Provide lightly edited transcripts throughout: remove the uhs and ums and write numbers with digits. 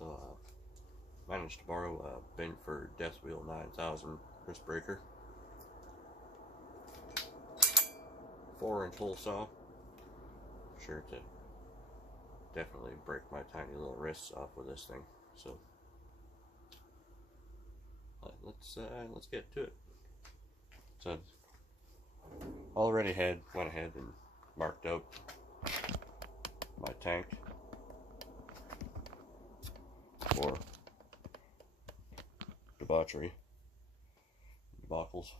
So managed to borrow a Binford Death Wheel 9000 wrist breaker, 4-inch hole saw. Sure to definitely break my tiny little wrists off with this thing. So let's get to it. So already went ahead and marked out my tank for debauchery, debacles.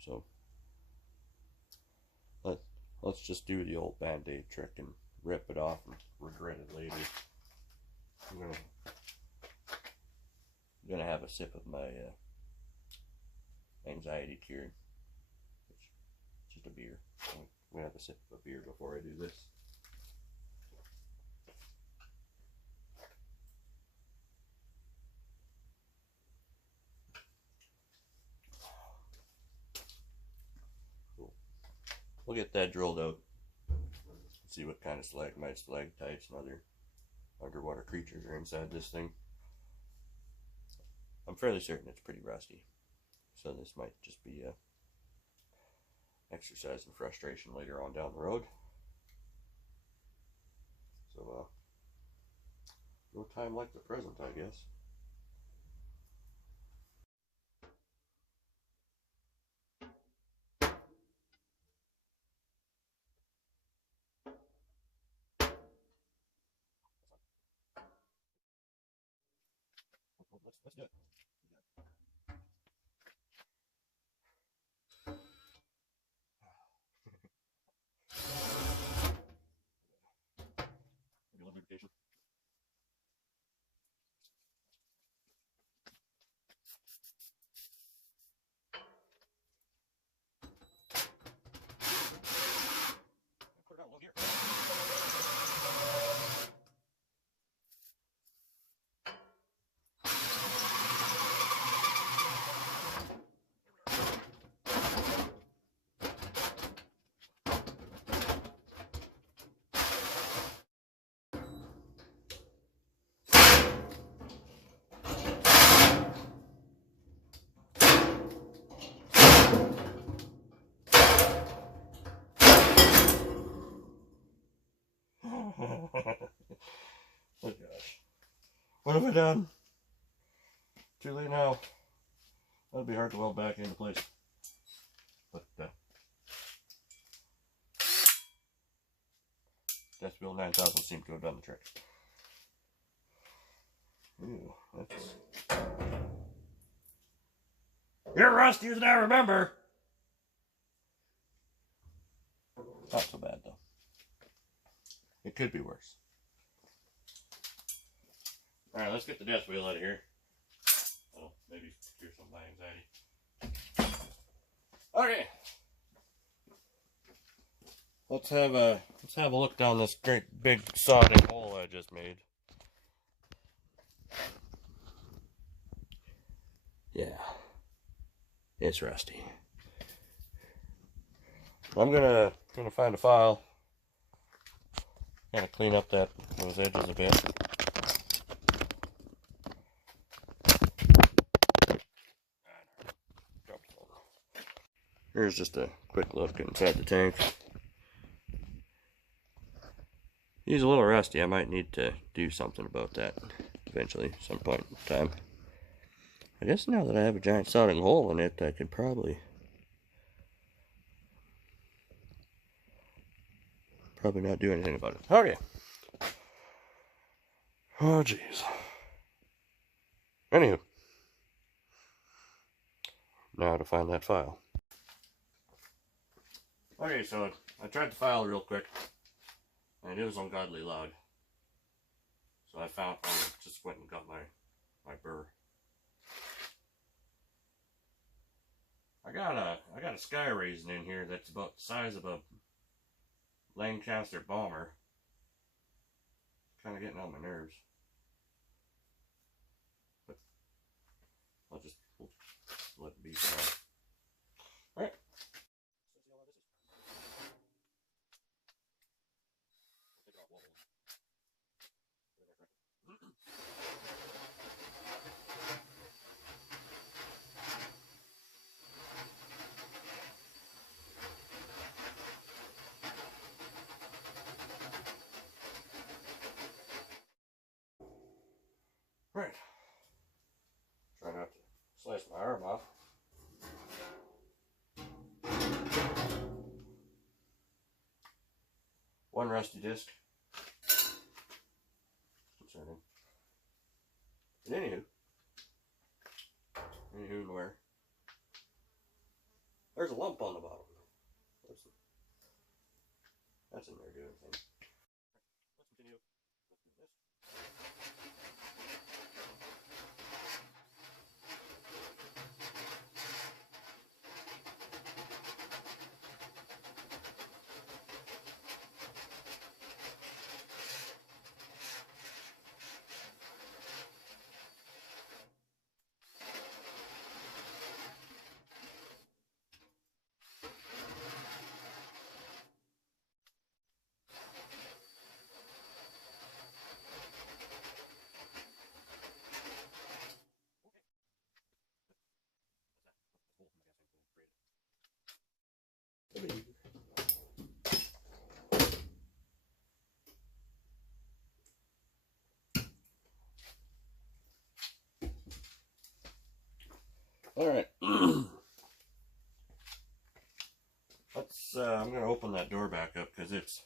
So let's just do the old band-aid trick and rip it off and regret it later. I'm gonna have a sip of my anxiety cure. It's just a beer. I'm gonna have a sip of a beer before I do this. Cool. We'll get that drilled out. See what kind of stalagmites, stalactites, and other underwater creatures are inside this thing. I'm fairly certain it's pretty rusty, so this might just be a exercise in frustration later on down the road. So no time like the present, I guess. Let's do it. Maybe a little lubrication. Put it out a little here. Oh gosh. What have I done? Too late now. That'll be hard to weld back into place. But Death Wheel 9000 seemed to have done the trick. Ooh, that's... You're rusty as I remember! Not so bad though. It could be worse. Alright, let's get the death wheel out of here. That'll maybe cure some of my anxiety. Okay. Let's have a look down this great big sodding hole I just made. Yeah. It's rusty. I'm gonna find a file. Kind of clean up those edges a bit. Here's just a quick look inside the tank. He's a little rusty. I might need to do something about that eventually, some point in time. I guess now that I have a giant sodding hole in it, I could probably not do anything about it. Okay. Oh, jeez. Anywho. Now to find that file. Okay, so I tried to file real quick, and it was ungodly loud. So I just went and got my burr. I got a sky raisin in here that's about the size of a Lancaster bomber. Kind of getting on my nerves. But we'll let it be. Alright. Right. Try not to slice my arm off. One rusty disc. Concerning. But anywho and where? There's a lump on the bottom. That's in there doing things. Let's continue. All right. Let's. I'm gonna open that door back up because it's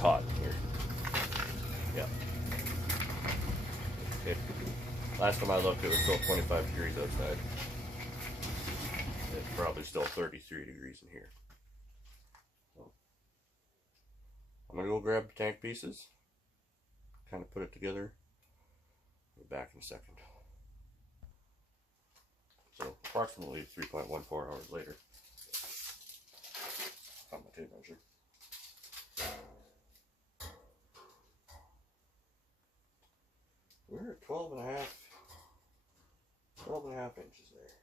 hot in here. Yeah. Last time I looked, it was still 25 degrees outside. It's probably still 33 degrees in here. So, I'm gonna go grab the tank pieces, kind of put it together. I'll be back in a second. So approximately 3.14 hours later. On my tape measure. We're at 12 and a half inches there.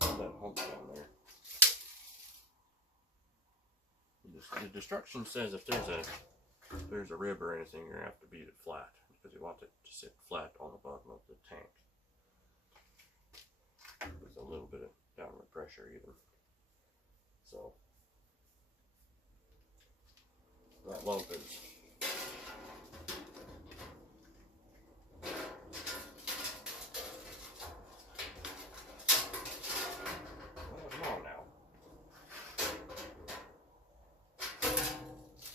Look at that hump down there. The destruction says if there's a rib or anything, you're gonna have to beat it flat because you want it to sit flat on the bottom of the tank with a little bit of downward pressure even. So that lump is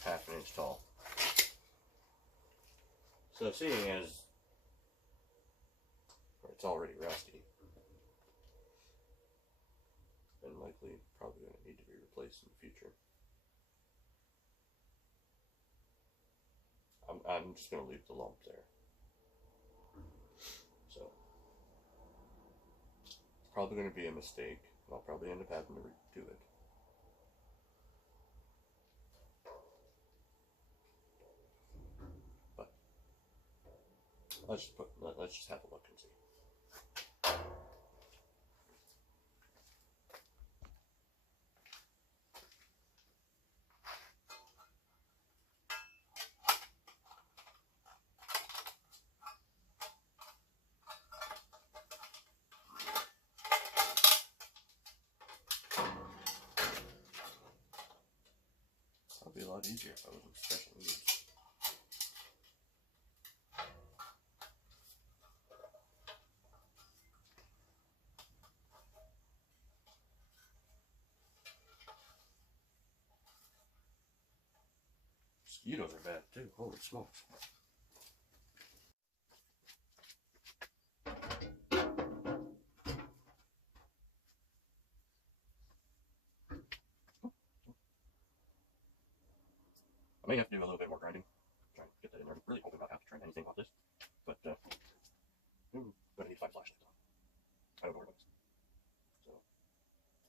half an inch tall. So seeing as it's already rusty and likely probably going to need to be replaced in the future, I'm just going to leave the lump there. So it's probably going to be a mistake, and I'll probably end up having to redo it. But let's just have a look and see. That'd be a lot easier if I wasn't special needs. Mosquitoes are bad too. Holy smokes. I may have to do a little bit more grinding. Try and get that in there. I'm really hoping not have to try anything off this. But I'm gonna need 5 flashlights on. I don't know where it is. So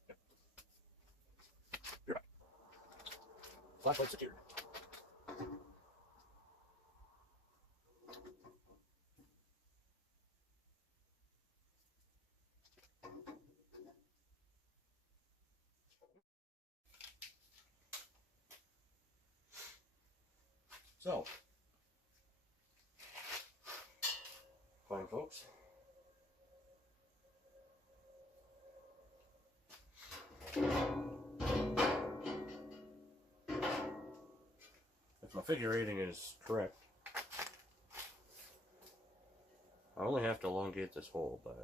yep. You're right. Flashlight secured. So, fine folks. If my figurating is correct. I only have to elongate this hole by like,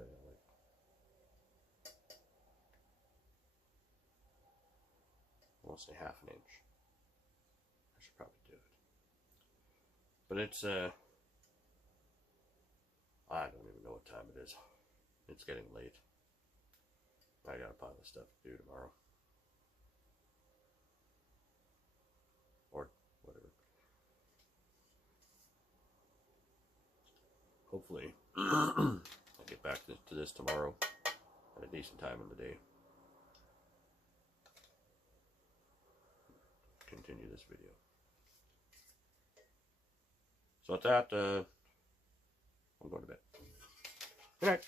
I want to say half an inch. I should probably do it. But it's I don't even know what time it is. It's getting late. I got a pile of stuff to do tomorrow. Or whatever. Hopefully, I'll get back to this tomorrow at a decent time in the day. Continue this video. So at that, I'm going to bed. Good night.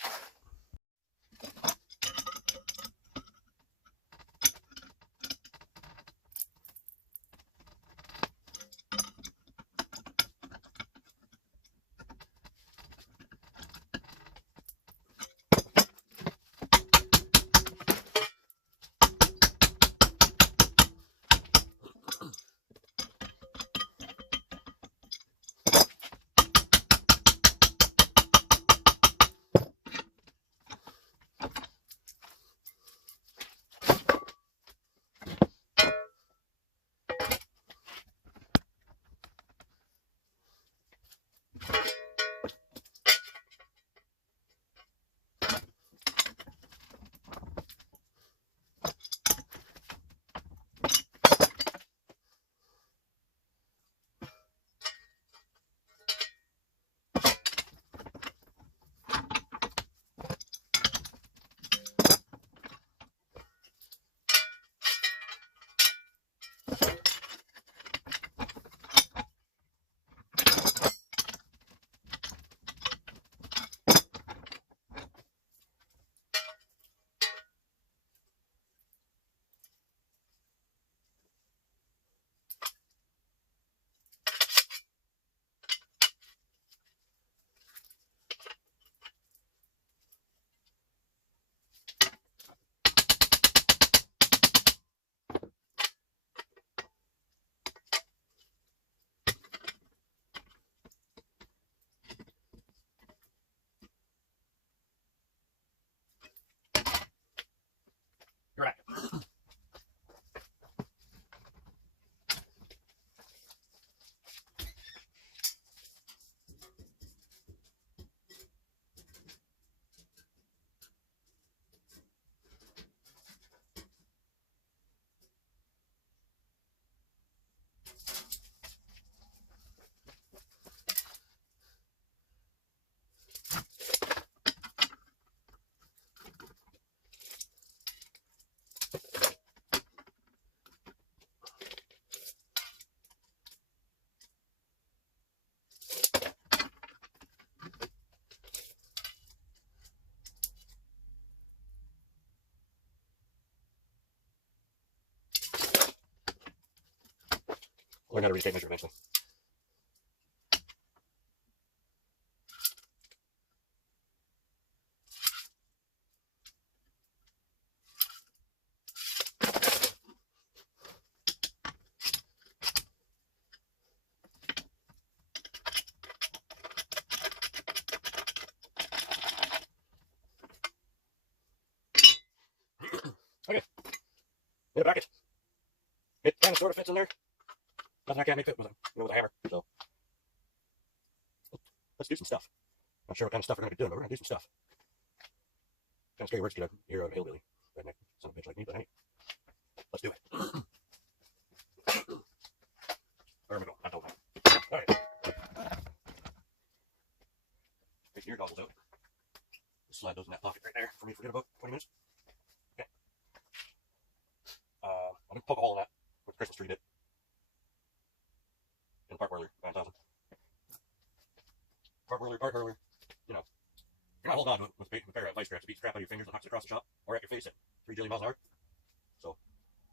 You're back. Learn how to read tape measure eventually. Okay. In a bracket. It kind of sort of fits in there. Nothing I can't make fit with a hammer. So let's do some stuff. Not sure what kind of stuff we're going to be doing, but we're going to do some stuff. Kind of scary words to hear a hillbilly redneck son of a bitch like me, but hey, let's do it. There we go. I don't know. All right. Take your goggles out. Just slide those in that pocket right there for me to forget about 20 minutes. Okay. I'm going to poke a hole in that with the Christmas tree dip. In the park whirler 9000. Park whirler, you know. You're not holding on to it with a pair of vice grips. It beats the crap out of your fingers and knocks it across the shop or at your face at 3 jillion miles an hour. So,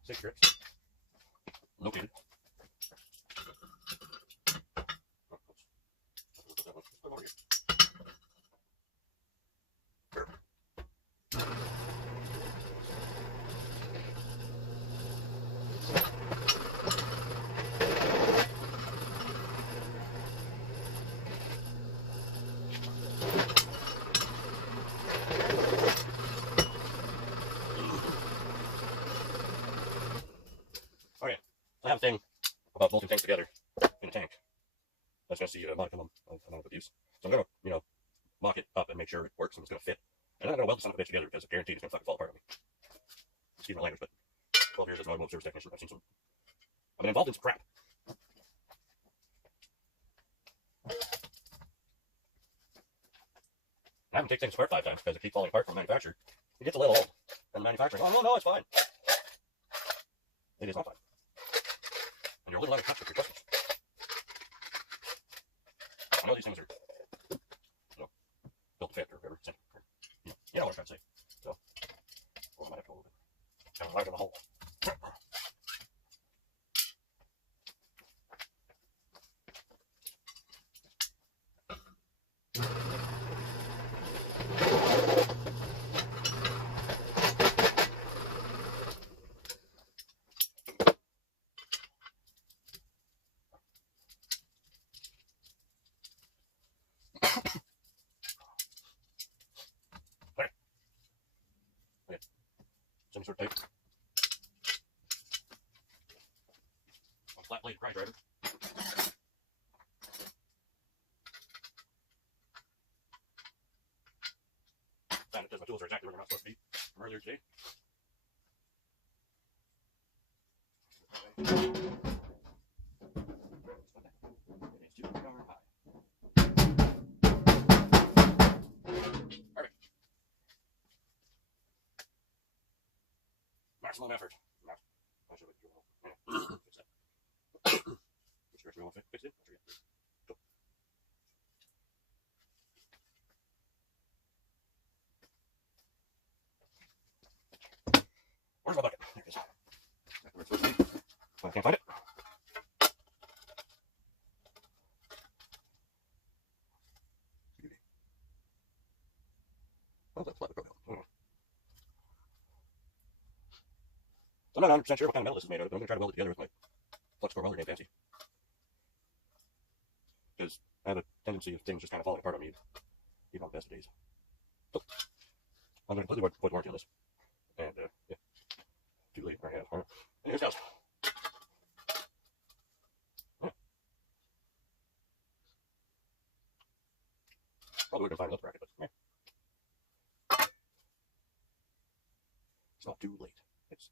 6 grips. Located. thing about bolting things together in a tank. That's going to see a modicum amount of abuse. So I'm going to, you know, mock it up and make sure it works and it's going to fit. And I'm going to weld the son of a bitch together because I guarantee it's going to fucking fall apart on me. Excuse my language, but 12 years as an automotive service technician, I've been involved in some crap. I haven't taken things apart 5 times because it keeps falling apart from the manufacturer. It gets a little old. And the manufacturer, oh, no, it's fine. It is not fine. And you're a little out of touch with your customers. I know these things are, you know, built to fit or whatever. You know what I'm trying to say. So, well, I might have to go a little bit. Kind of right in the hole. Some sort of tape. A flat blade pry driver. Found it because my tools are exactly where they're not supposed to be from earlier today. Perfect. Maximum effort. No. I should fix that. Which direction we want to fix it? Cool. Where's my bucket? There it is. Back where it's supposed to be. Well, I can't find it. Well, let's let it go down. So I'm not 100% sure what kind of metal this is made out of, but I'm going to try to weld it together with my flux core welder named Fancy. Because I have a tendency of things just kind of falling apart on me, even on the best of days. So I'm going to completely void warranty on this. And, yeah. Too late. I have. Alright. And here's goes. Yeah. Probably would have find another bracket, but yeah. It's not too late. It's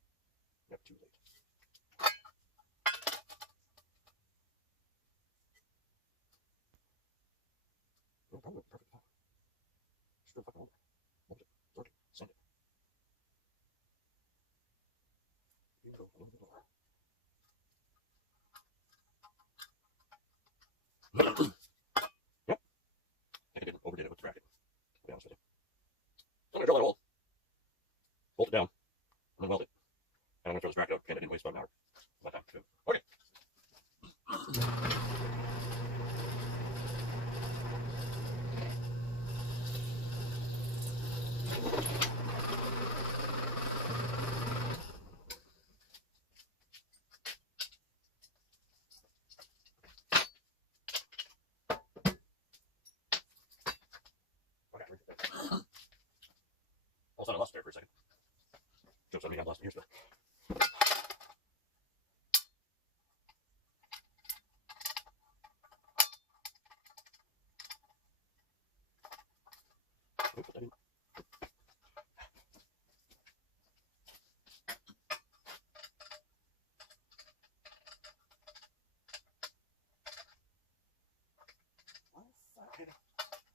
never too late. Oh, probably perfect. Still fucking over. Hold it. Sort it. Send it. You go a little bit over. Yep. I think I overdid it with the bracket, to be honest with you. So I'm going to drill that hole, bolt it down, and then weld it. And I'm going to throw this bracket out, and I didn't waste about an hour. My time. Okay. I thought I lost it there for a second. Jokes on me, I've lost my ears, but. Put that in.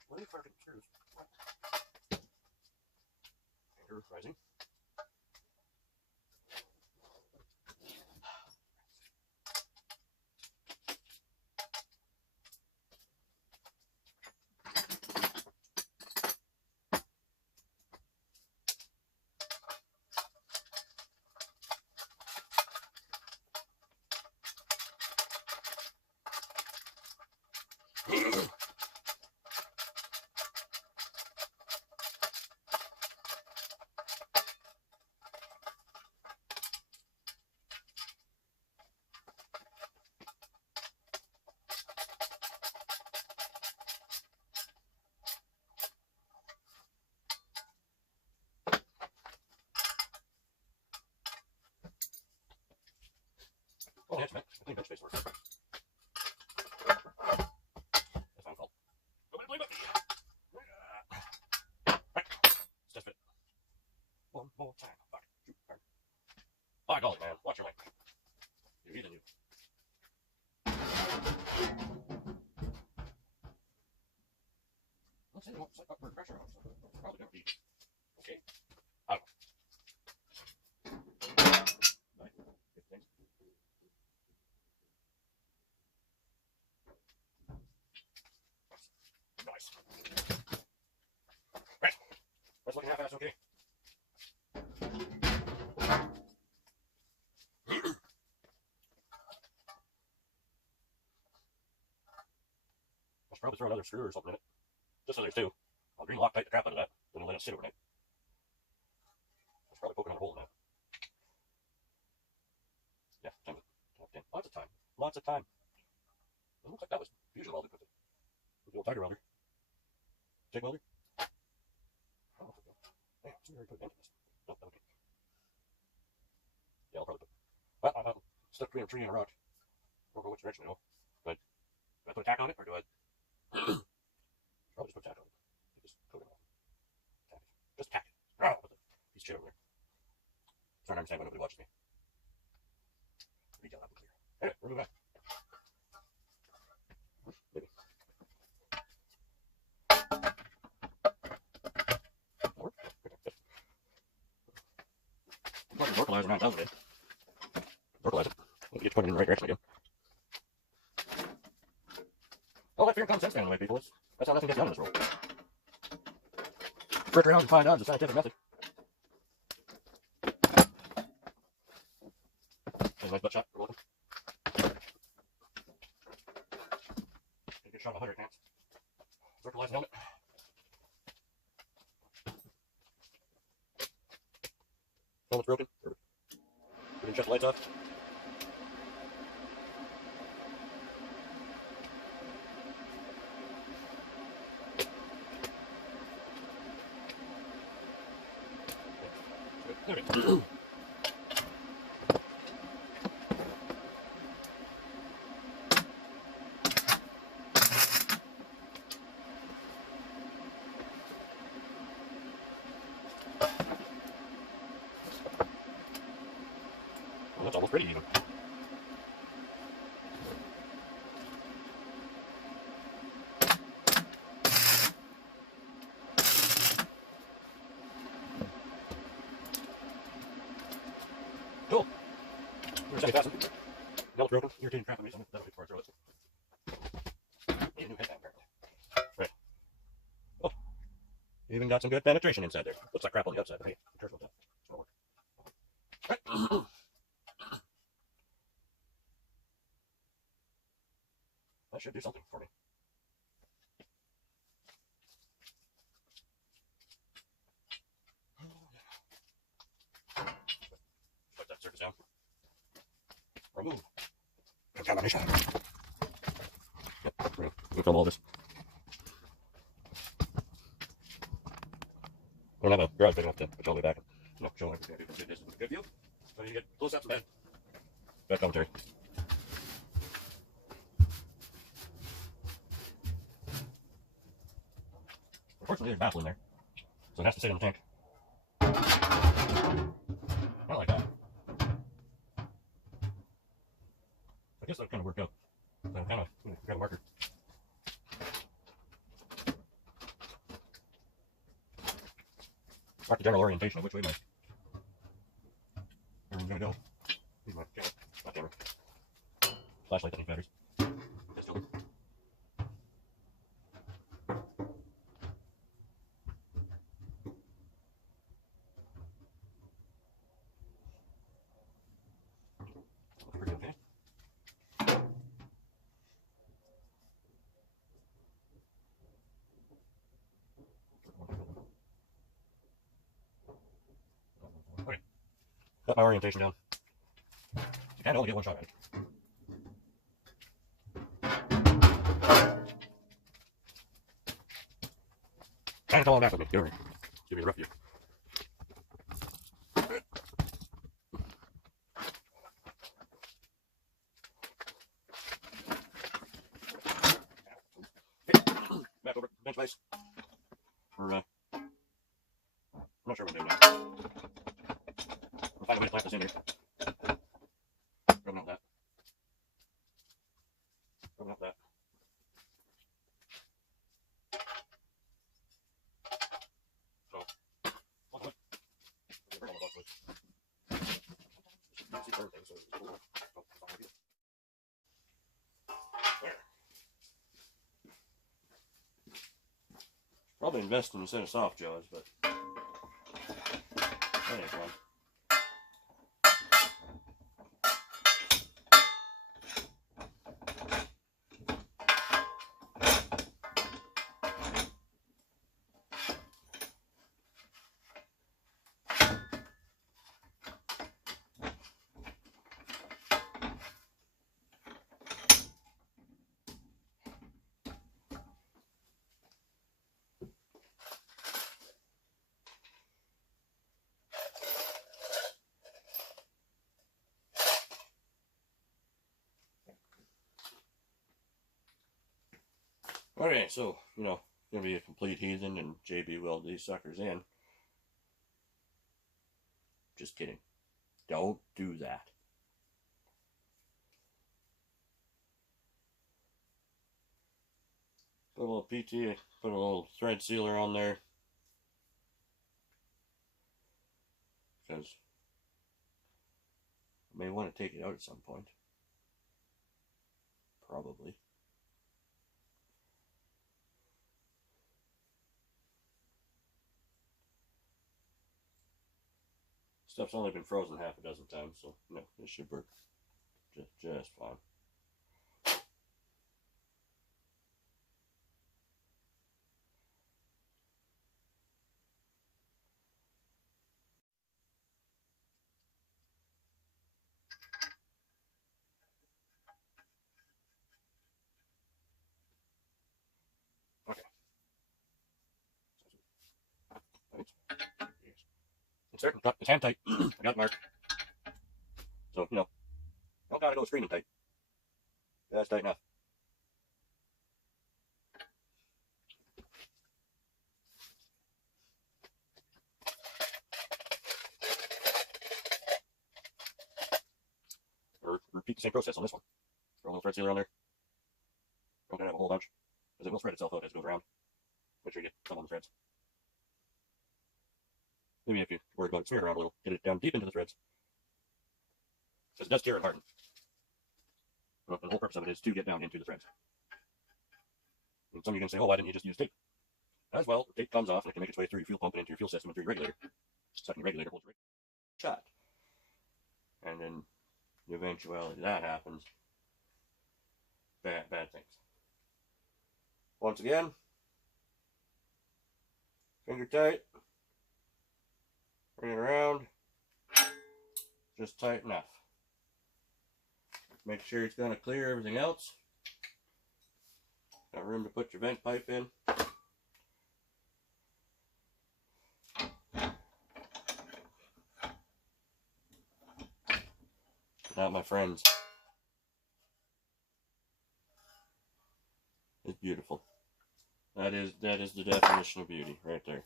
What if I can screws? Anger rising. Oh, that's I think bench space works. That's my fault. Nobody blame me. Right. Let's test fit. One more time. Fuck. Shoot. Burn. By golly, man. Watch your language. You're even you. Let's say they won't set upward pressure on, so probably don't be okay. I don't know. Right. Good things. Nice. Right. That's looking half-assed okay. I should probably throw another screw or something in it. Just so there's two. I'll green Loctite the crap out of that, then I'll let it sit overnight. It's probably poking on a hole in that. Yeah, time to 10. Lots of time. Lots of time. It looks like that was fusion welded with it. With the old tiger welder. TIG welder. Oh, damn, somebody already put a dent in this. Nope, okay. Yeah, I'll probably put. Well, I'm stuck between a tree and a rock. I don't know which direction to go. But do I put a tack on it or do I probably just put a tack on it? Just coat it off. Tack it. Just tack it. Oh, put the piece of shit over there. It's trying to understand why nobody watches me. Read that loud and clear. Anyway, we're moving on. Maybe. That worked? Okay, good. Put the localizer on down a bit. Localize it. Let me get pointed in the right direction again. Oh, that fear and common sense man, way, people. That's how nothing gets done in this world. Work around and find out is a scientific method. There's a nice butt shot. You're welcome. Get a good shot of 100 cans. Circleize the helmet. Helmet's broken. Perfect. We can shut the lights off. Okay. Well, that's almost pretty even. Cool. We're semi-fastened. Nail's broken. Irritating crap on me, so that'll be before I throw it. Need a new headband, apparently. Right. Oh. Even got some good penetration inside there. Looks like crap on the outside, but hey, I'm careful with that. It's gonna work. Right. That should do something for me. Put that surface down. Remove contamination. Yep, we'll film all this. I don't have a garage big enough to put all the way back and show everything I do from good distance. Good view. So you get close ups and bad commentary. Unfortunately, there's baffle in there, so it has to sit in the tank. Not like that. I guess that kind of worked out. So I kind of got a marker. Mark the general orientation of which way my everyone's gonna go. Need my camera, not camera. Flashlight that needs batteries. Just over. Pretty okay. Okay. Got my orientation down. You can only get one shot at it. Kind of fall back with me. Give me the rough view. space. I'm not sure what I'm doing now. We'll find a way to clamp this in here. Rubbing out that. Rubbing out that. So, hold on. Bring all the bugs loose. See burn things, so it's a little. Oh, it's not gonna be. There. Probably invest in a set of soft jaws, but that ain't fun. Okay, so, you know, gonna be a complete heathen and JB weld these suckers in. Just kidding. Don't do that. Put a little PT, put a little thread sealer on there. Because I may want to take it out at some point. Probably. Stuff's only been frozen half a dozen times, so no, this should work just fine. Okay. It's certain, it's hand tight. I got it marked. So, you know, don't gotta go screaming tight. That's tight enough. Or repeat the same process on this one. Throw a little thread sealer on there. Don't have a whole bunch, because it will spread itself out as it goes around. Make sure you get some on the threads. Maybe if you're worried about it smearing around a little, get it down deep into the threads. Because it does tear and harden. Well, the whole purpose of it is to get down into the threads. And some of you can say, oh, why didn't you just use tape? As well, the tape comes off and it can make its way through your fuel pump and into your fuel system and through your regulator. Second regulator holds right shut. And then the eventuality that happens, bad things. Once again, finger tight, bring it around, just tight enough. Make sure it's going to clear everything else. Got room to put your vent pipe in. That, my friends, is beautiful. That is the definition of beauty right there.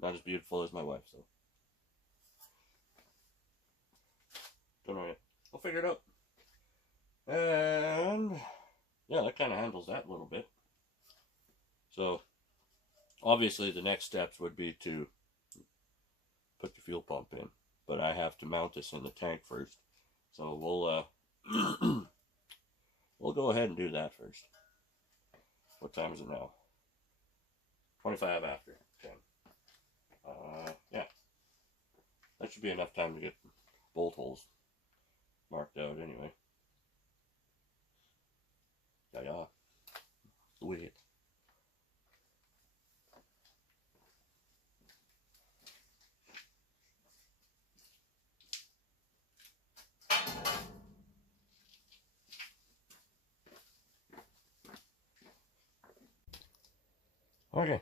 Not as beautiful as my wife, so don't know yet. We'll figure it out. And yeah, that kind of handles that a little bit. So obviously the next steps would be to put the fuel pump in, but I have to mount this in the tank first. So we'll we'll go ahead and do that first. What time is it now? 25 after 10. Yeah, that should be enough time to get bolt holes marked out anyway. Yeah. Sweet. Okay.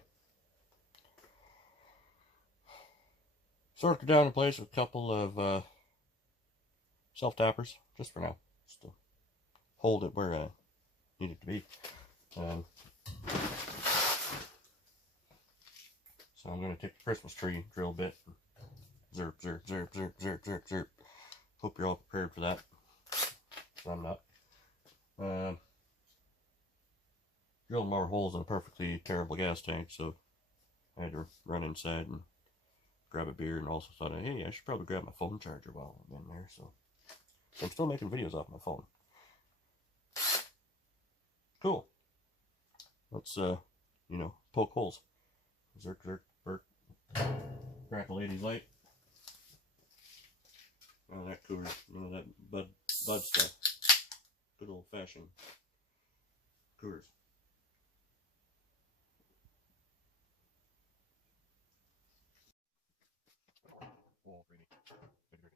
Sort it down in place with a couple of self-tappers, just for now. Just to hold it where need it to be. So I'm going to take the Christmas tree drill bit. Zerp, zerp, zerp, zerp, zerp, zerp, zerp. Hope you're all prepared for that. I'm not. Drilled more holes in a perfectly terrible gas tank, so I had to run inside and grab a beer, and also thought, hey, I should probably grab my phone charger while I'm in there. So I'm still making videos off my phone. Cool. Let's, you know, poke holes. Zerk, zerk, burk. Crack a lady's light. Oh, that Coors, you know, that bud stuff. Good old fashioned Coors. Oh, pretty. Pretty.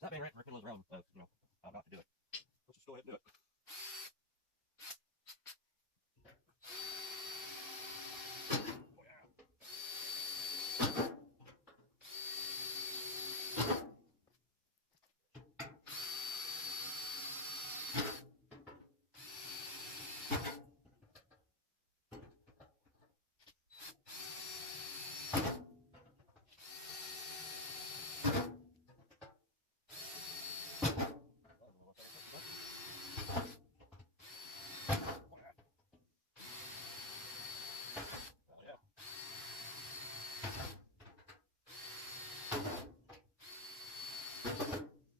That being right, Rick around, you know, how not to do it. Let's just go ahead and do it.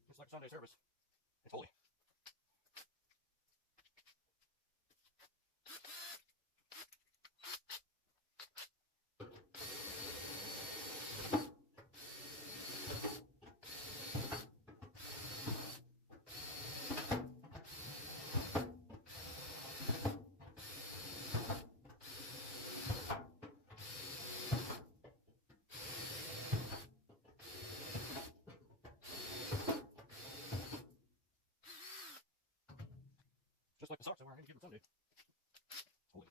It's like Sunday service. It's holy. Just like the socks I wear any given Sunday. Holy.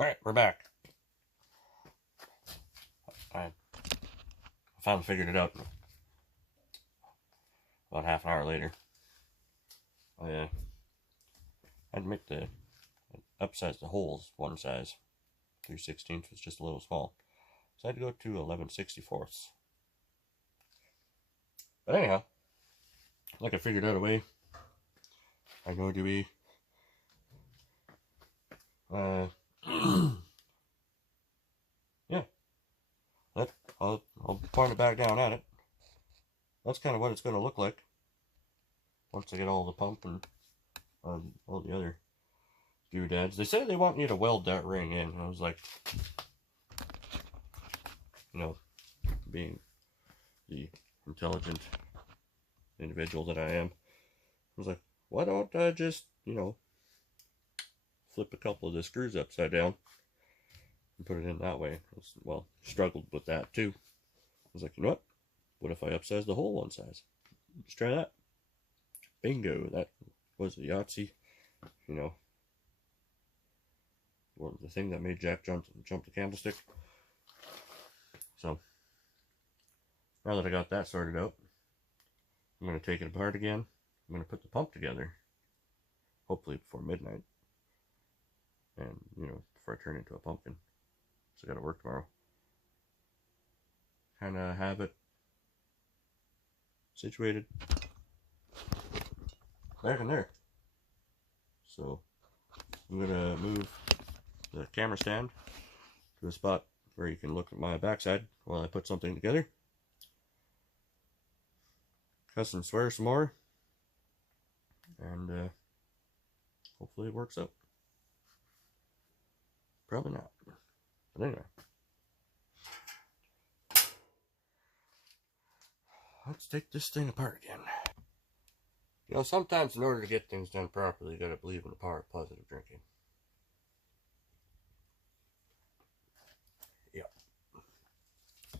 Alright, we're back. I finally figured it out about half an hour later. I had to make upsize the holes one size. 3/16 was just a little small. So I had to go to 11/64. But anyhow, like I figured out a way. I'm going to be yeah. I'll point it back down at it. That's kind of what it's going to look like once I get all the pump and all the other doodads. They say they want you to weld that ring in. I was like, you know, being the intelligent individual that I am, I was like, why don't I just, you know, flip a couple of the screws upside down and put it in that way. Well, struggled with that too. I was like, you know what if I upsize the hole one size? Let's try that. Bingo, that was the Yahtzee, you know, or the thing that made Jack jump the candlestick. So, now that I got that sorted out, I'm going to take it apart again. I'm going to put the pump together, hopefully before midnight. And, you know, before I turn into a pumpkin. So I got to work tomorrow. Kind of have it situated back in there. So I'm going to move the camera stand to a spot where you can look at my backside while I put something together. Cuss and swear some more. And hopefully it works out. Probably not. But anyway. Let's take this thing apart again. You know, sometimes in order to get things done properly, you gotta believe in the power of positive drinking. Yep.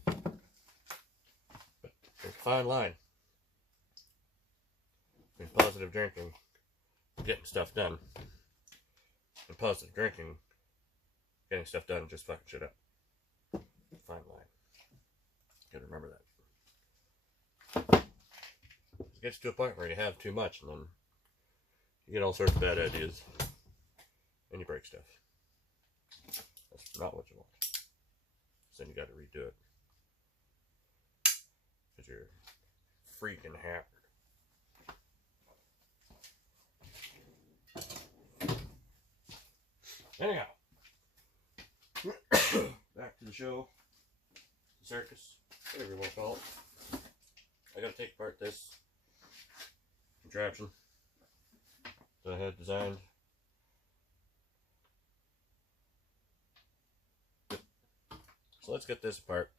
But there's a fine line between positive drinking and getting stuff done, and positive drinking, getting stuff done and just fucking shit up. Fine line. You gotta remember that. It gets to a point where you have too much, and then you get all sorts of bad ideas, and you break stuff. That's not what you want. So then you got to redo it because you're freaking hammered. Anyhow, back to the show, the circus, whatever you want to call it. I got to take apart this contraption that I had designed. So let's get this apart.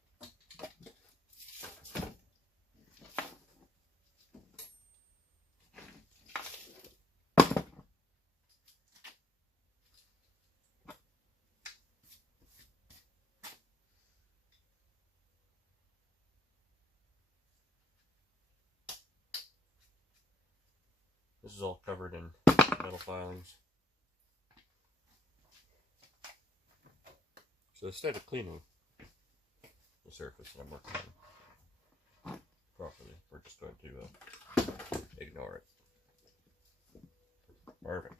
This is all covered in metal filings. So instead of cleaning the surface that I'm working on properly, we're just going to ignore it. Perfect.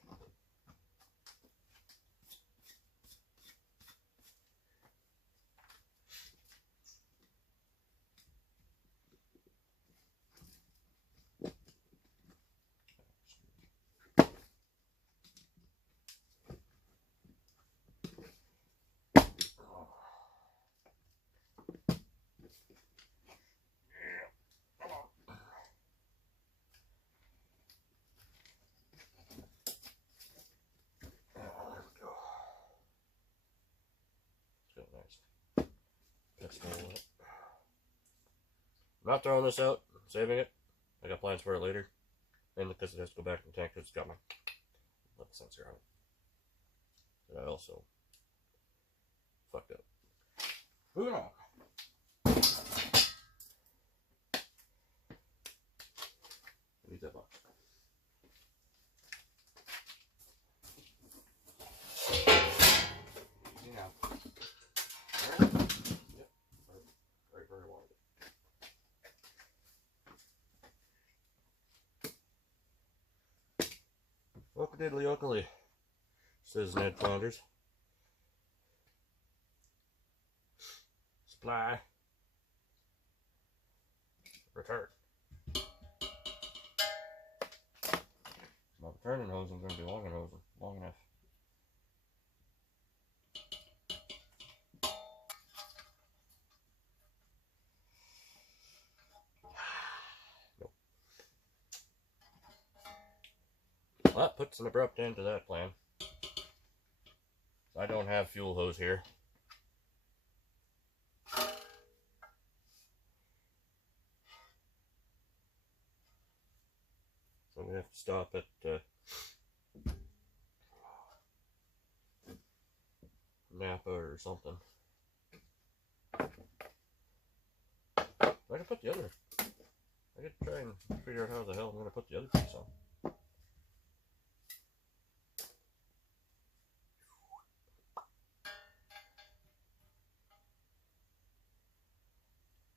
I'm not throwing this out, I'm saving it. I got plans for it later. And because it has to go back in the tank, it's got my lead sensor on it. That I also fucked up. Moving on. Leave that box. Easy now. Yep. Right where I wanted it. Okadiddly okily, says Ned Flanders. Supply. Return. My returning hose is going to be long enough. Nope. Well, that puts an abrupt end to that plan. I don't have fuel hose here. So I'm going to have to stop at Napa or something. I can put the other. I could try and figure out how the hell I'm going to put the other piece on.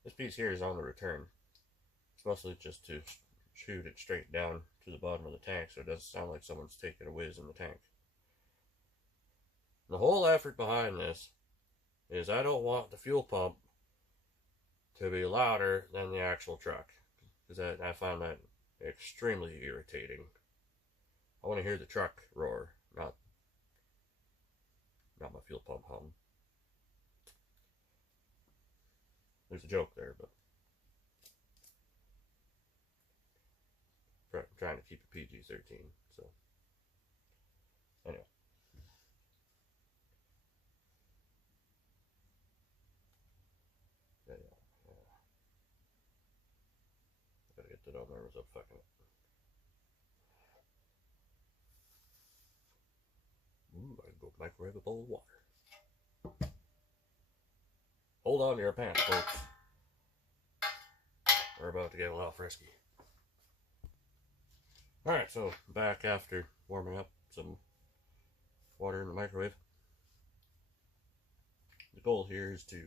This piece here is on the return. It's mostly just to shoot it straight down to the bottom of the tank so it doesn't sound like someone's taking a whiz in the tank. The whole effort behind this is I don't want the fuel pump to be louder than the actual truck, because I find that extremely irritating. I want to hear the truck roar, not my fuel pump hum. There's a joke there, but I'm trying to keep it PG-13, so anyway. it on there without fucking it. Ooh, I can go microwave a bowl of water. Hold on to your pants, folks. We're about to get a little frisky. Alright, so back after warming up some water in the microwave. The goal here is to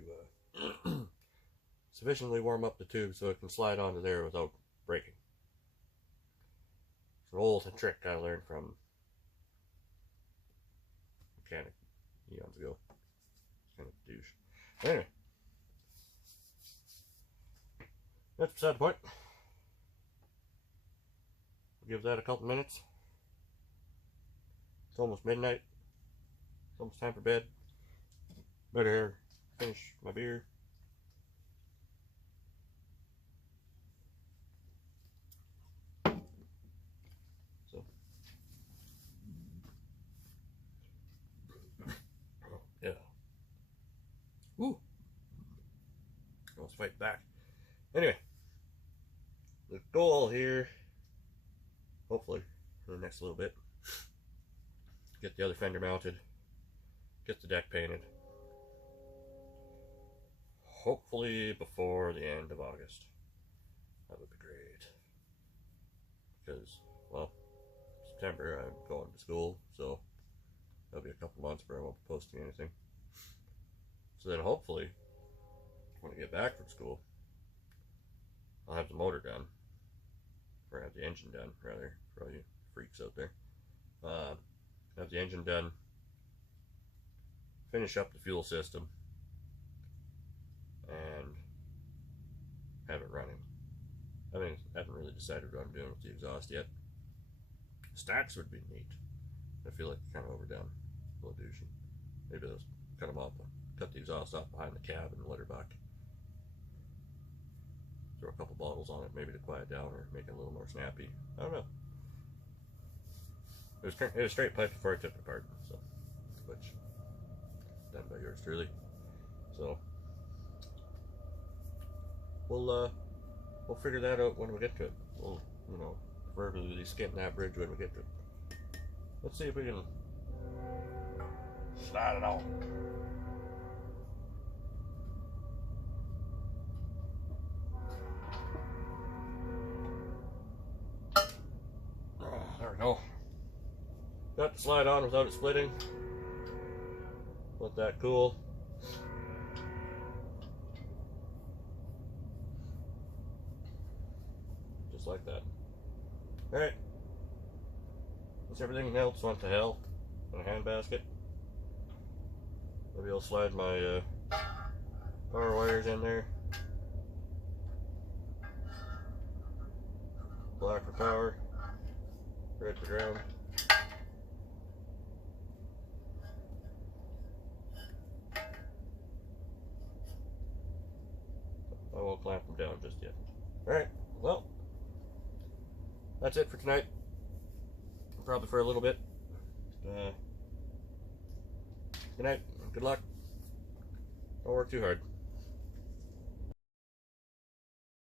sufficiently warm up the tube so it can slide onto there without breaking. It's an old trick I learned from a mechanic eons ago. Kind of douche. Anyway, that's beside the point. We'll give that a couple minutes. It's almost midnight. It's almost time for bed. Better finish my beer. So, yeah. Woo! Let's fight back. Anyway, the goal here, hopefully, for the next little bit, get the other fender mounted, get the deck painted. Hopefully before the end of August. That would be great. Because, well, September I'm going to school, so that'll be a couple months where I won't be posting anything. So then hopefully, when I get back from school, I'll have the motor done. Or have the engine done, rather, for all you freaks out there. Have the engine done. Finish up the fuel system. And have it running. I haven't really decided what I'm doing with the exhaust yet. Stacks would be neat. I feel like kind of overdone. A little douchey. Maybe those cut them off, cut the exhaust off behind the cab and let her back. Throw a couple bottles on it, maybe to quiet down or make it a little more snappy. I don't know. It was straight pipe before I took it apart, so which done by yours truly. So we'll figure that out when we get to it. We'll, you know, verbally skim that bridge when we get to it. Let's see if we can slide it on. There we go. Got the slide on without it splitting. Let that cool. Just like that. Alright. Once everything else went to hell in a handbasket, maybe I'll slide my power wires in there. Black for power, red for ground. I won't clamp them down just yet. Alright, well, that's it for tonight. Probably for a little bit. Good night. Good luck. Don't work too hard.